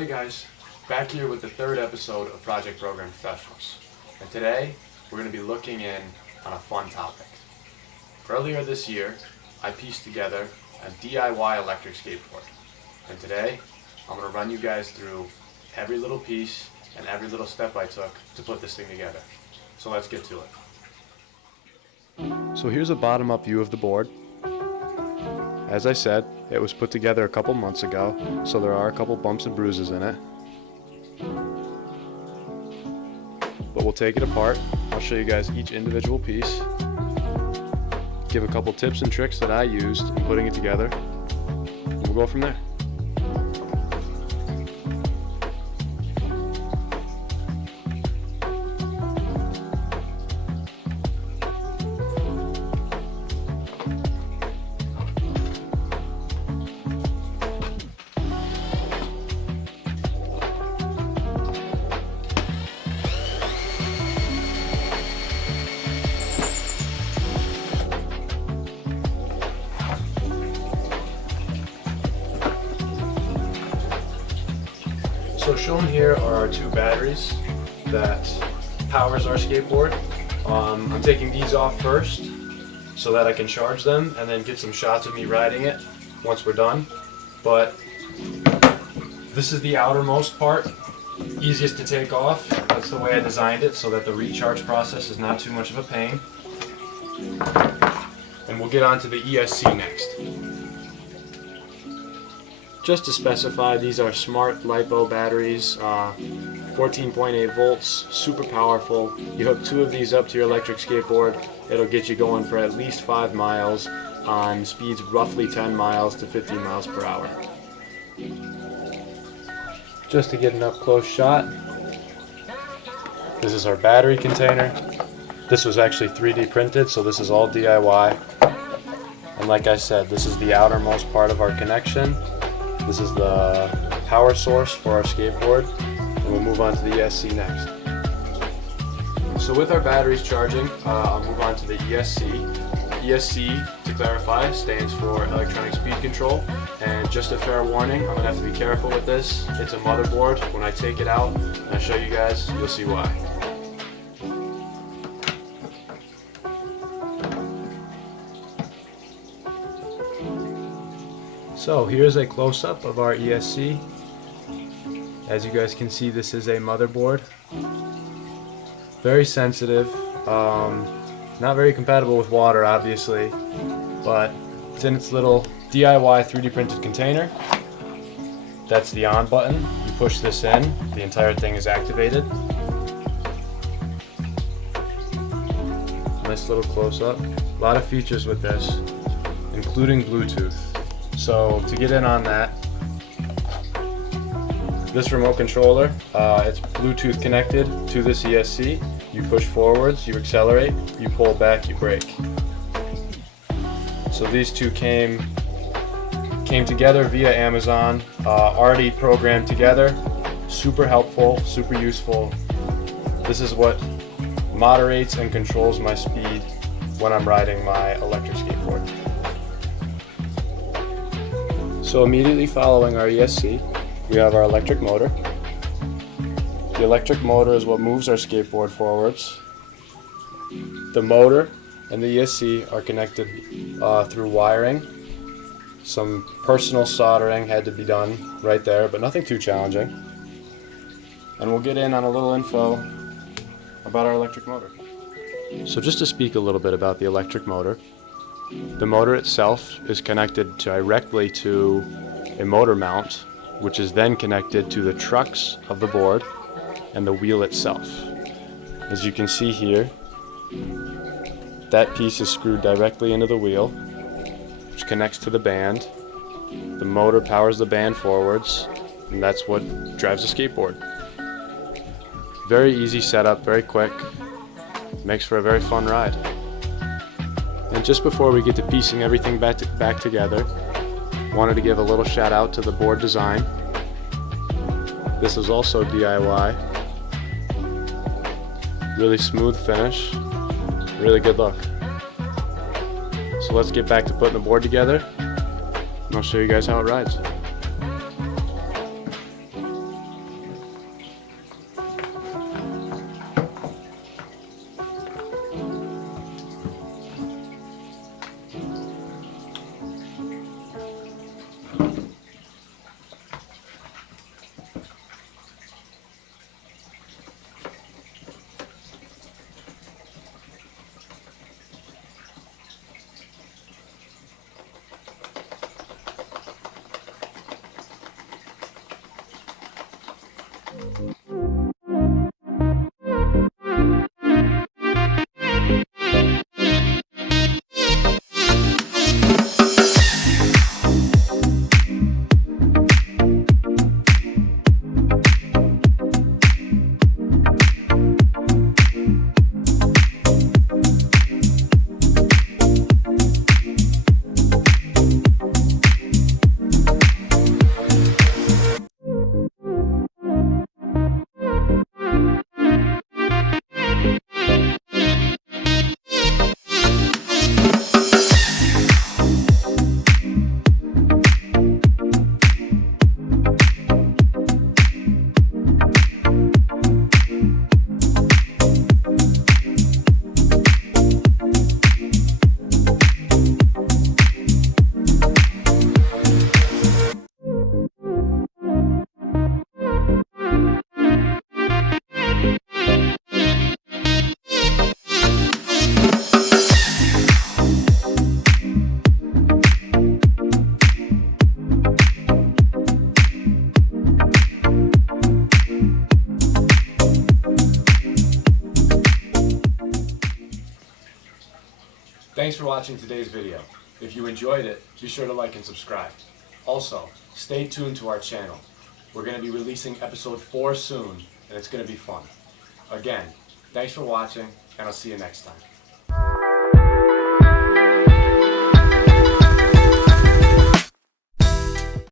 Hey guys, back here with the third episode of Project Program Professionals. And today, we're going to be looking in on a fun topic. Earlier this year, I pieced together a DIY electric skateboard. And today, I'm going to run you guys through every little piece and every little step I took to put this thing together. So let's get to it. So here's a bottom-up view of the board. As I said, it was put together a couple months ago, so there are a couple bumps and bruises in it. But we'll take it apart. I'll show you guys each individual piece, give a couple tips and tricks that I used in putting it together, and we'll go from there. So shown here are our two batteries that powers our skateboard. I'm taking these off first so that I can charge them and then get some shots of me riding it once we're done. But this is the outermost part, easiest to take off. That's the way I designed it so that the recharge process is not too much of a pain. And we'll get on to the ESC next. Just to specify, these are smart LiPo batteries, 14.8 volts, super powerful. You hook two of these up to your electric skateboard, it'll get you going for at least 5 miles on speeds roughly 10 miles to 15 miles per hour. Just to get an up-close shot, this is our battery container. This was actually 3D printed, so this is all DIY. And like I said, this is the outermost part of our connection. This is the power source for our skateboard, and we'll move on to the ESC next. So with our batteries charging, I'll move on to the ESC. ESC, to clarify, stands for electronic speed control, and just a fair warning, I'm going to have to be careful with this. It's a motherboard. When I take it out and I show you guys, you'll see why. So here's a close-up of our ESC. As you guys can see, this is a motherboard. Very sensitive, not very compatible with water obviously, but it's in its little DIY 3D printed container. That's the on button. You push this in, the entire thing is activated. Nice little close-up. A lot of features with this, including Bluetooth. So to get in on that, this remote controller, it's Bluetooth connected to this ESC. You push forwards, you accelerate, you pull back, you brake. So these two came together via Amazon, already programmed together. Super helpful, super useful. This is what moderates and controls my speed when I'm riding my electric skateboard. So immediately following our ESC, we have our electric motor. The electric motor is what moves our skateboard forwards. The motor and the ESC are connected through wiring. Some personal soldering had to be done right there, but nothing too challenging. And we'll get in on a little info about our electric motor. So just to speak a little bit about the electric motor. The motor itself is connected directly to a motor mount, which is then connected to the trucks of the board and the wheel itself. As you can see here, that piece is screwed directly into the wheel, which connects to the band. The motor powers the band forwards, and that's what drives the skateboard. Very easy setup, very quick, makes for a very fun ride. And just before we get to piecing everything back together, wanted to give a little shout out to the board design. This is also DIY. Really smooth finish, really good look. So let's get back to putting the board together, and I'll show you guys how it rides. Thanks for watching today's video. If you enjoyed it, be sure to like and subscribe. Also, stay tuned to our channel. We're going to be releasing episode 4 soon, and it's going to be fun. Again, thanks for watching, and I'll see you next time.